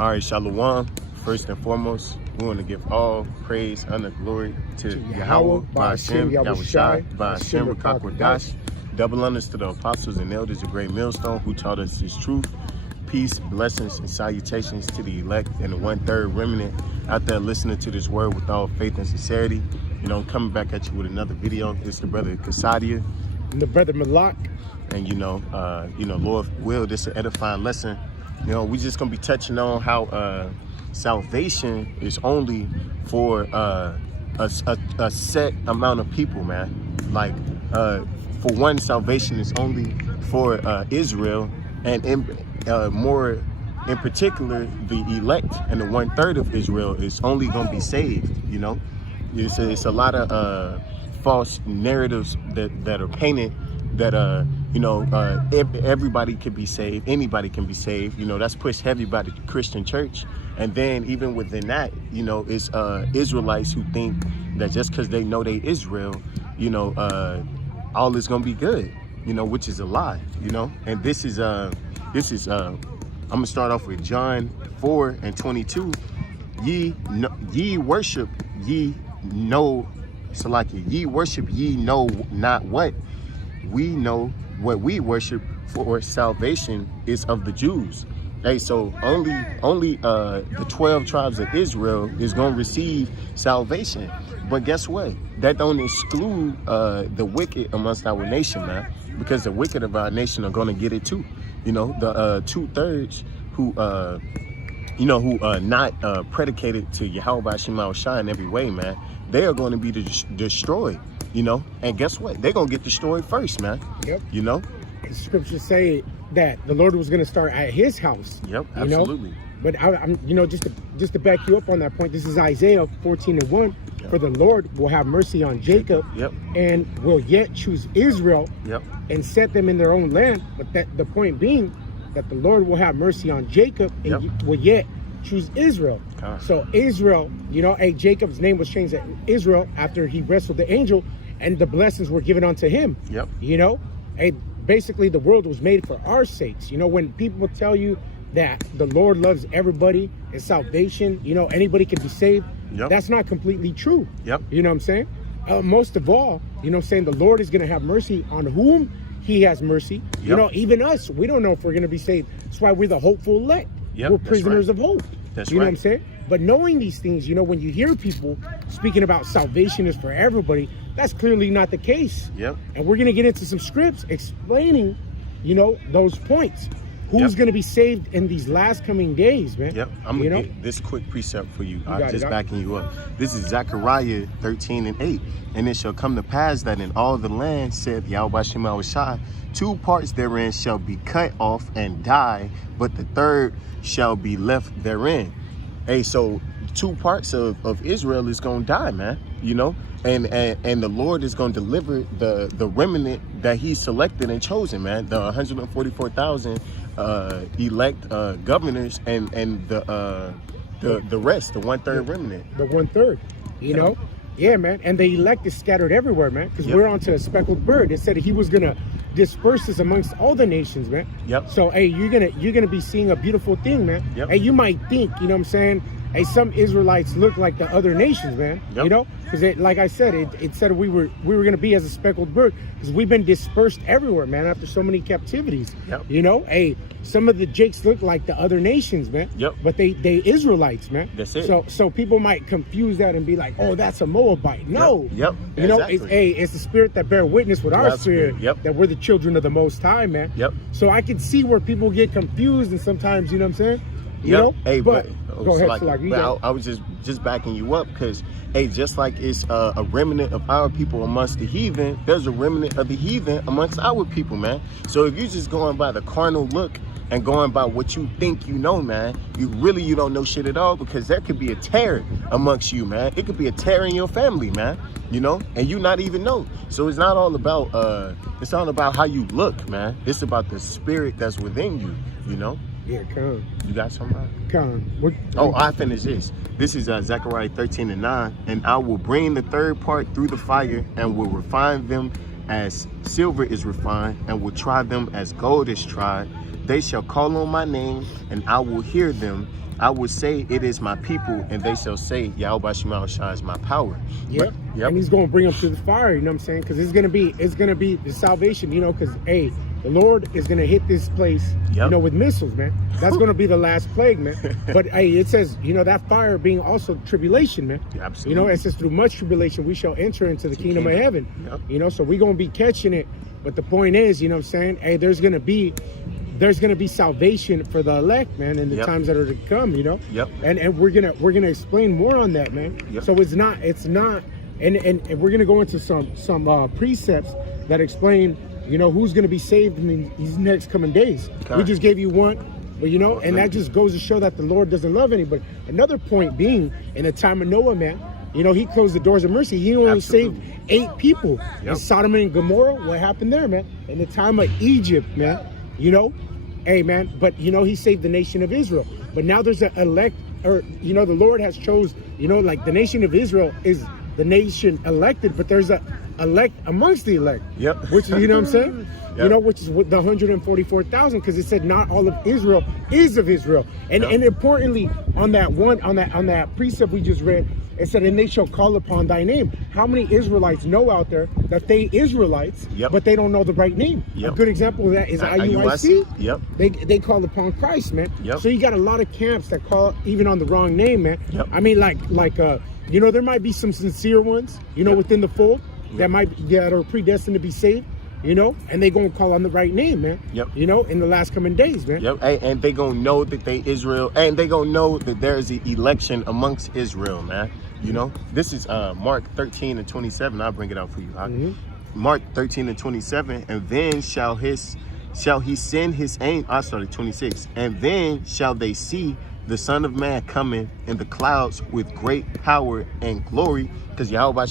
All right, Shalom. First and foremost, we want to give all praise, honor, glory to Yahweh, Ba'ashem, Yahushai, Ba'ashem, Rakakwadash. Double honors to the apostles and elders of Great Millstone who taught us this truth. Peace, blessings, and salutations to the elect and the 1/3 remnant out there listening to this word with all faith and sincerity. You know, coming back at you with another video. It's the brother Kasadia. And the brother Malak. And Lord will, this is an edifying lesson. You know, we just gonna be touching on how salvation is only for a set amount of people, man. Like for one, salvation is only for Israel, and more in particular, the elect and the 1/3 of Israel is only gonna be saved. You know, it's a lot of false narratives that are painted that everybody can be saved, anybody can be saved. You know, that's pushed heavy by the Christian church. And then even within that, you know, it's Israelites who think that just because they know they Israel, you know, all is gonna be good, you know, which is a lie, you know. And this is I'm gonna start off with John 4:22. Ye worship, ye know, Salakia, ye worship, ye know not what. We know what we worship, for salvation is of the Jews. Hey, so only the 12 tribes of Israel is going to receive salvation. But guess what? That don't exclude the wicked amongst our nation, man. Because the wicked of our nation are going to get it too. You know, the 2/3 who not predicated to Yahweh Shema Shai in every way, man. They are going to be destroyed. You know, and guess what? They're gonna get destroyed first, man. Yep. You know, scriptures say that the Lord was gonna start at His house. Yep, absolutely. You know? But I'm, just to back you up on that point, this is Isaiah 14:1. Yep. For the Lord will have mercy on Jacob, yep, and will yet choose Israel, yep, and set them in their own land. But that the point being that the Lord will have mercy on Jacob, and yep, will yet choose Israel. So Israel, you know, Jacob's name was changed to Israel after he wrestled the angel, and the blessings were given unto him. Yep. You know, basically the world was made for our sakes. You know, when people tell you that the Lord loves everybody and salvation, you know, anybody can be saved. Yep. That's not completely true. Yep. You know what I'm saying? Most of all, you know what I'm saying, the Lord is going to have mercy on whom He has mercy. Yep. You know, even us, we don't know if we're going to be saved. That's why we're the hopeful elect. Yep. We're prisoners of hope. That's you know what I'm saying? But knowing these things, you know, when you hear people speaking about salvation is for everybody, that's clearly not the case. Yep. And we're going to get into some scripts explaining, you know, those points. Who's going to be saved in these last coming days, man? Yep. I'm going to get this quick precept for you. Just backing you up. This is Zechariah 13:8. And it shall come to pass that in all the land, saith Yahweh Shema Shai, 2 parts therein shall be cut off and die, but the 3rd shall be left therein. Hey, so 2 parts of Israel is going to die, man, you know, and the Lord is going to deliver the remnant that He selected and chosen, man, the 144,000 elect governors and the rest, the 1/3 remnant. The 1/3, you know? Yeah, man. And the elect is scattered everywhere, man, because we're onto a speckled bird. It said He was going to disperse this amongst all the nations, man. Yep. So, hey, you're gonna be seeing a beautiful thing, man. Yep. Hey, you might think, you know what I'm saying, hey, some Israelites look like the other nations, man. Yep. You know, because like I said, it said we were gonna be as a speckled bird because we've been dispersed everywhere, man, after so many captivities. Yep. You know, hey, some of the Jakes look like the other nations, man. Yep. But they Israelites, man. That's it. So people might confuse that and be like, oh, that's a Moabite. No. Yep. You know, it's the spirit that bear witness with our spirit. Yep. That we're the children of the Most High, man. Yep. So I can see where people get confused and sometimes, you know what I'm saying? You know? Hey, but go ahead, I was just backing you up because, hey, just like it's a remnant of our people amongst the heathen, there's a remnant of the heathen amongst our people, man. So if you're just going by the carnal look and going by what you think you know, man, you don't know shit at all, because there could be a tear amongst you, man. It could be a tear in your family, man, you know, and you not even know. So it's not all about how you look, man. It's about the spirit that's within you, you know. Yeah, come. You got somebody? Come. I finished this. This is Zechariah 13:9. And I will bring the 3rd part through the fire and will refine them as silver is refined, and will try them as gold is tried. They shall call on my name, and I will hear them. I would say it is my people, and they shall say Yahweh Shema Shah is my power. Yep. And he's going to bring them through the fire, you know what I'm saying? Because it's going to be the salvation, you know, because, hey, the Lord is going to hit this place, you know, with missiles, man. That's going to be the last plague, man. But, hey, it says, you know, that fire being also tribulation, man. Absolutely. You know, it says through much tribulation, we shall enter into the kingdom of heaven. You know, so we're going to be catching it. But the point is, you know what I'm saying? Hey, there's going to be salvation for the elect, man, in the times that are to come, you know? And we're gonna explain more on that, man. So it's not and we're gonna go into some precepts that explain, you know, who's gonna be saved in these next coming days. We just gave you one, but you know, and that just goes to show that the Lord doesn't love anybody. Another point being, in the time of Noah, man, you know, he closed the doors of mercy. He only saved 8 people. In Sodom and Gomorrah, what happened there, man? In the time of Egypt, man, you know, hey, man, but, you know, he saved the nation of Israel. But now there's an elect, or, you know, the Lord has chose, you know, like the nation of Israel is the nation elected, but there's a elect amongst the elect. Which, you know what I'm saying? You know, which is with the 144,000, because it said not all of Israel is of Israel. And importantly, on that precept we just read, it said, and they shall call upon thy name. How many Israelites know out there that they Israelites, but they don't know the right name? A good example of that is IUIC. They call upon Christ, man. So you got a lot of camps that call even on the wrong name, man. I mean, like you know, there might be some sincere ones, you know, within the fold that are predestined to be saved. You know, and they gonna call on the right name, man. You know, in the last coming days, man. And they gonna know that they Israel, and they gonna know that there is an election amongst Israel, man. You know, this is Mark 13 and 27. I'll bring it out for you. Mark 13 and 27. And then shall he send his angel. I started 26. And then shall they see the Son of Man coming in the clouds with great power and glory. Because Yahweh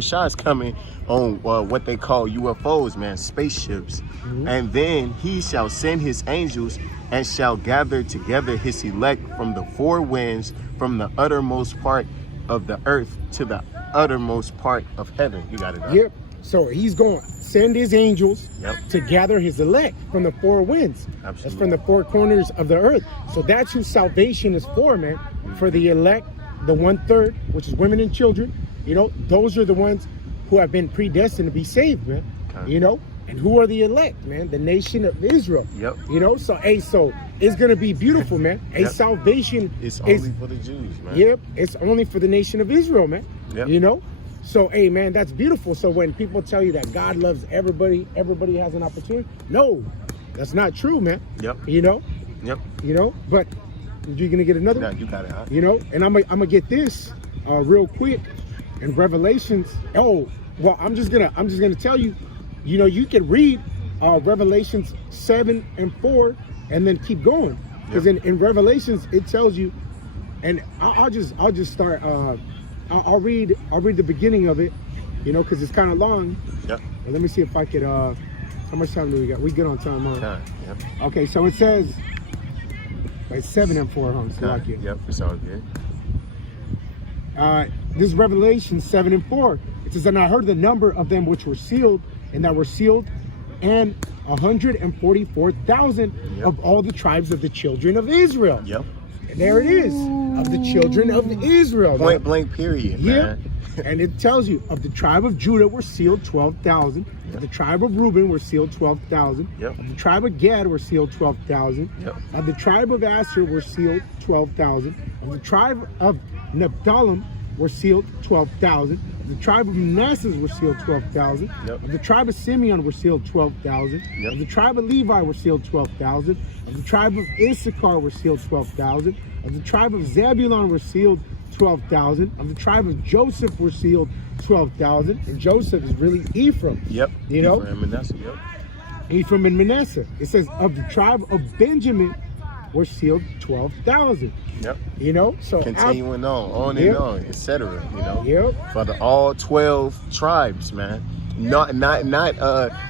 Shah is coming on what they call UFOs, man, spaceships. And then he shall send his angels and shall gather together his elect from the 4 winds, from the uttermost part of the earth to the uttermost part of heaven. You got it. So he's going to send his angels to gather his elect from the 4 winds. That's from the 4 corners of the earth. So that's who salvation is for, man. For the elect, the 1/3, which is women and children. You know, those are the ones who have been predestined to be saved, man. You know, and who are the elect, man? The nation of Israel. You know, so so it's gonna be beautiful, man. Salvation is only for the Jews, man. It's only for the nation of Israel, man. You know. So, hey, man, that's beautiful. So when people tell you that God loves everybody, everybody has an opportunity. No, that's not true, man. You know. You know, but you're gonna get another. No, you got it. Huh? You know, and I'm gonna get this real quick. In Revelations. Oh, well, I'm just gonna tell you. You know, you can read Revelations 7 and 4, and then keep going. Because in Revelations it tells you, and I'll just start. I'll read the beginning of it. You know, because it's kind of long. Well, let me see if I could. How much time do we got? We good on time, huh? Okay, so it says. It's 7 and 4, huh? So like it. It's all good. This is Revelation 7 and 4. It says, and I heard the number of them which were sealed, and 144,000 of all the tribes of the children of Israel. And there it is, of the children of Israel. Point blank period, man. And it tells you, of the tribe of Judah were sealed 12,000. Of the tribe of Reuben were sealed 12,000. Of the tribe of Gad were sealed 12,000. Of the tribe of Asher were sealed 12,000. Of the tribe of Naphtali were sealed 12,000. Of the tribe of Manasseh were sealed 12,000. Of the tribe of Simeon were sealed 12,000. Of the tribe of Levi were sealed 12,000. Of the tribe of Issachar were sealed 12,000. Of the tribe of Zebulun were sealed 12,000. Of the tribe of Joseph were sealed 12,000. And Joseph is really Ephraim. You know? Ephraim and Manasseh. Ephraim and Manasseh. It says of the tribe of Benjamin were sealed 12,000. You know, so continuing on and on, etc. You know, for all 12 tribes, man. Not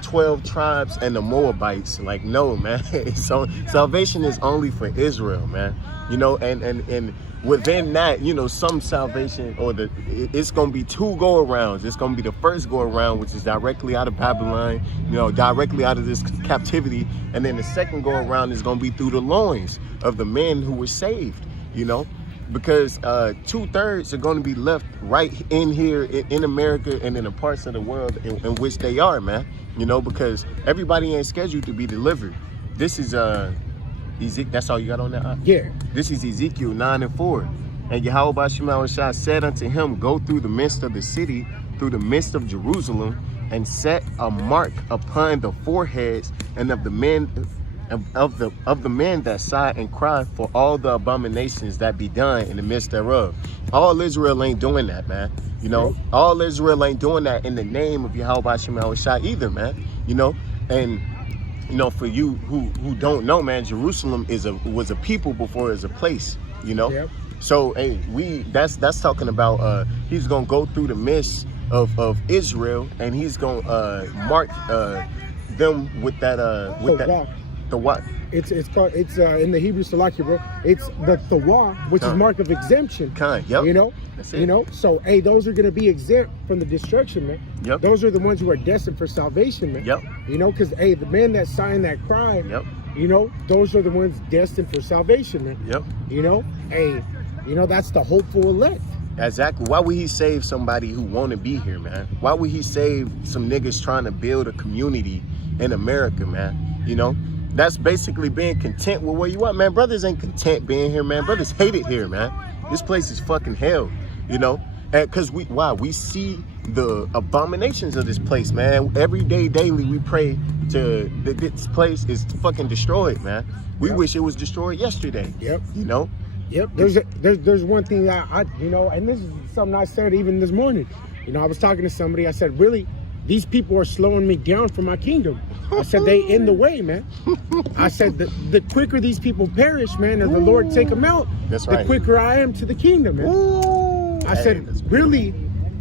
12 tribes and the Moabites. Like, no, man. So salvation is only for Israel, man. You know, and within that, you know, some salvation, or it's gonna be two go-arounds. It's gonna be the first go-around, which is directly out of Babylon, you know, directly out of this captivity, and then the second go-around is gonna be through the loins of the men who were saved, you know, because 2/3 are going to be left right in here in America and in the parts of the world in which they are, man, you know, because everybody ain't scheduled to be delivered. This is that's all you got on that? Yeah. This is Ezekiel 9:4. And Yahweh Shema said unto him, go through the midst of the city, through the midst of Jerusalem, and set a mark upon the foreheads and of the men of the men that sigh and cry for all the abominations that be done in the midst thereof. All Israel ain't doing that, man. You know, all Israel ain't doing that in the name of Yahweh Shema either, man. You know, and you know, for you who don't know, man, Jerusalem was a people before it was a place, you know. Yep. So hey, that's talking about he's gonna go through the midst of Israel, and he's gonna mark them with that the what? It's called in the Hebrew Salakia, bro. It's the Thawah, which is mark of exemption. Yep. You know, that's it. You know. So hey, those are gonna be exempt from the destruction, man. Yep. Those are the ones who are destined for salvation, man. Yep. You know, because hey, the men that sign that crime, yep, you know, those are the ones destined for salvation, man. Yep. You know, hey, you know, that's the hopeful elect. Exactly. Why would he save somebody who want to be here, man? Why would he save some niggas trying to build a community in America, man? You know, that's basically being content with where you are, man. Brothers ain't content being here, man. Brothers hate it here, man. This place is fucking hell, you know? And because we see the abominations of this place, man. Every day, daily, we pray to this place is fucking destroyed, man. We wish it was destroyed yesterday. Yep. You know? Yep. There's one thing I you know, and this is something I said even this morning. You know, I was talking to somebody. I said, really, these people are slowing me down for my kingdom. I said, they in the way, man. I said, the quicker these people perish, man, and the Lord take them out, the quicker I am to the kingdom, man. Ooh. I said, really,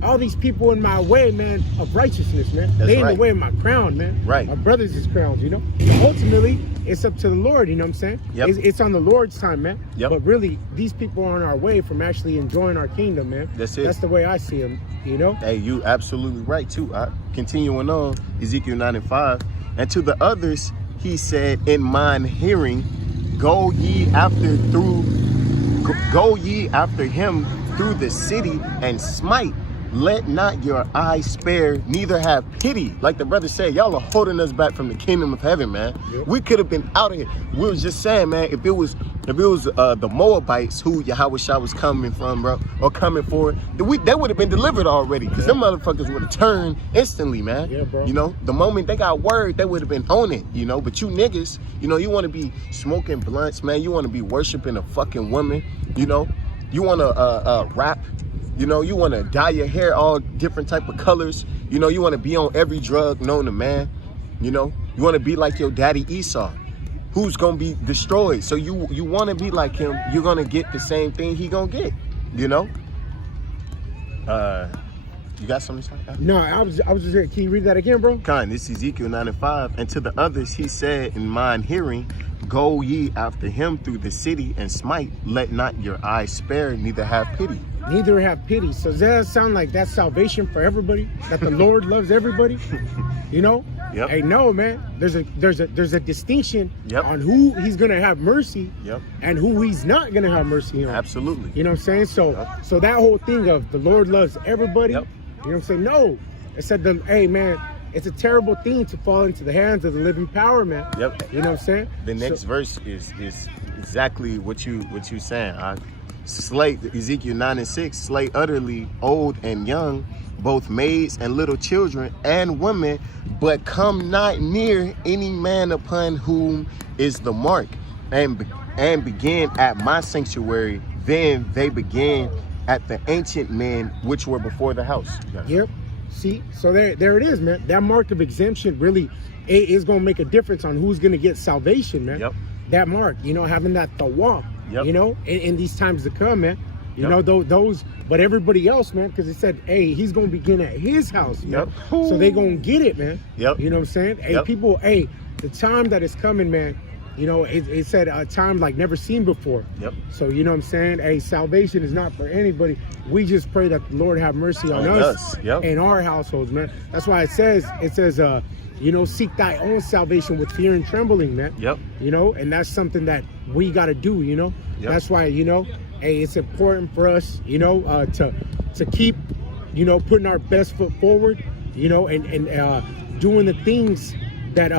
all these people in my way, man, of righteousness, man. They in the way of my crown, man. Right. My brothers is crowns, you know. Ultimately, it's up to the Lord, you know what I'm saying? Yep. It's on the Lord's time, man. Yep. But really, these people are on our way from actually enjoying our kingdom, man. That's it. That's the way I see them, you know? Hey, you absolutely right, too. Continuing on, Ezekiel 9:5. And to the others, he said, in mine hearing, go ye after him through the city and smite. Let not your eyes spare, neither have pity. Like the brother said, y'all are holding us back from the kingdom of heaven, man. Yep. We could have been out of here. We was just saying, man, if it was the Moabites who Yahweh Shah was coming from, bro, or coming for, they would have been delivered already, because them motherfuckers would have turned instantly, man. Yeah, bro. You know, the moment they got word, they would have been on it, you know. But you niggas, you know, you want to be smoking blunts, man. You want to be worshiping a fucking woman, you know. You want to rap. You know, you want to dye your hair all different type of colors. You know, you want to be on every drug known to man. You know, you want to be like your daddy Esau, who's going to be destroyed. So you want to be like him. You're going to get the same thing he going to get, you know? You got something to say? No, I was just here. Can you read that again, bro? This is Ezekiel 9:5. And to the others he said, in mine hearing, go ye after him through the city and smite. Let not your eyes spare, neither have pity. Neither have pity. So does that sound like that's salvation for everybody? That the Lord loves everybody? You know? Yep. Hey, no, man. There's a distinction on who he's gonna have mercy and who he's not gonna have mercy on. Absolutely. You know what I'm saying? So so that whole thing of the Lord loves everybody, you know what I'm saying? No. It said, hey, man, it's a terrible thing to fall into the hands of the living power, man. Yep. You know what I'm saying? The next verse is exactly what you saying. Slay, Ezekiel 9:6, slay utterly old and young, both maids and little children and women, but come not near any man upon whom is the mark, and begin at my sanctuary. Then they began at the ancient men which were before the house. Yep. See, so there it is, man. That mark of exemption really is going to make a difference on who's going to get salvation, man. Yep. That mark, you know, having that tawaf, you know, in these times to come, man. You know, those, but everybody else, man, because it said, hey, he's going to begin at his house, man. So they going to get it, man. You know what I'm saying? Hey, people, hey, the time that is coming, man, you know, it said a time like never seen before. So, you know what I'm saying? Hey, salvation is not for anybody. We just pray that the Lord have mercy on us and our households, man. That's why it says, you know, seek thy own salvation with fear and trembling, man. You know, and that's something that we got to do, you know. That's why, you know, hey, it's important for us, you know, to keep, you know, putting our best foot forward, you know, and doing the things that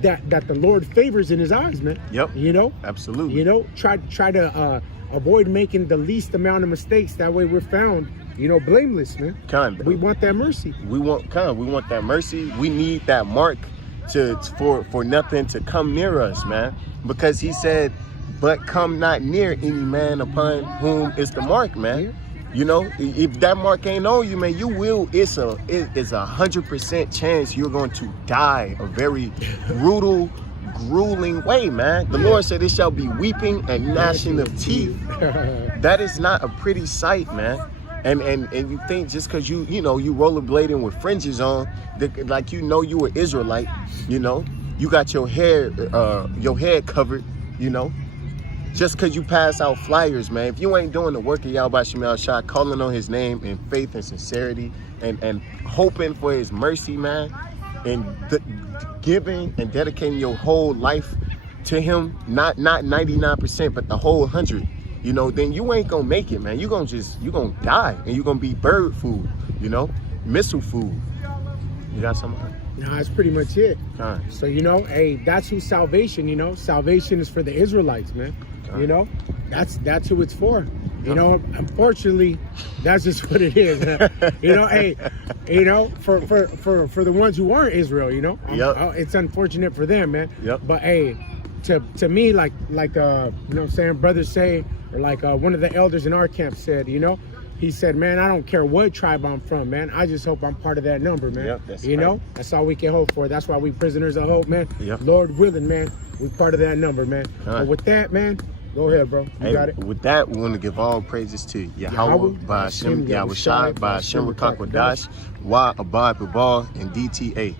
that the Lord favors in his eyes, man. You know? Absolutely. You know, try to avoid making the least amount of mistakes. That way we're found, you know, blameless, man. We want that mercy. We want that mercy. We need that mark for nothing to come near us, man. Because he said, but come not near any man upon whom is the mark, man. You know, if that mark ain't on you, man, you will. It's a 100% chance you're going to die a very brutal, grueling way, man. The Lord said it shall be weeping and gnashing of teeth. That is not a pretty sight, man. And you think just because you rollerblading with fringes on, like you know you an Israelite, you know, you got your head covered, you know. Just because you pass out flyers, man, if you ain't doing the work of Yahweh Shemel Shah, calling on his name in faith and sincerity and hoping for his mercy, man, and giving and dedicating your whole life to him, not 99%, but the whole 100, you know, then you ain't gonna make it, man. You're gonna die, and you're gonna be bird food, you know, missile food. You got something? No, that's pretty much it. So, you know, hey, that's who salvation, you know. Salvation is for the Israelites, man. You know, that's who it's for. You know, unfortunately, that's just what it is. You know, hey, you know, for the ones who aren't Israel, you know, it's unfortunate for them, man. But hey, to me, like you know what I'm saying, brothers say, or like one of the elders in our camp said, you know, he said, man, I don't care what tribe I'm from, man. I just hope I'm part of that number, man. You know, that's all we can hope for. That's why we prisoners of hope, man. Lord willing, man, we part of that number, man. But with that, man, go ahead, bro. You got it. With that, we want to give all praises to Yahweh, by Hashem, Yahweh Shai, by Hashem Rakakwadash, Wa Abad Babal, and DTA.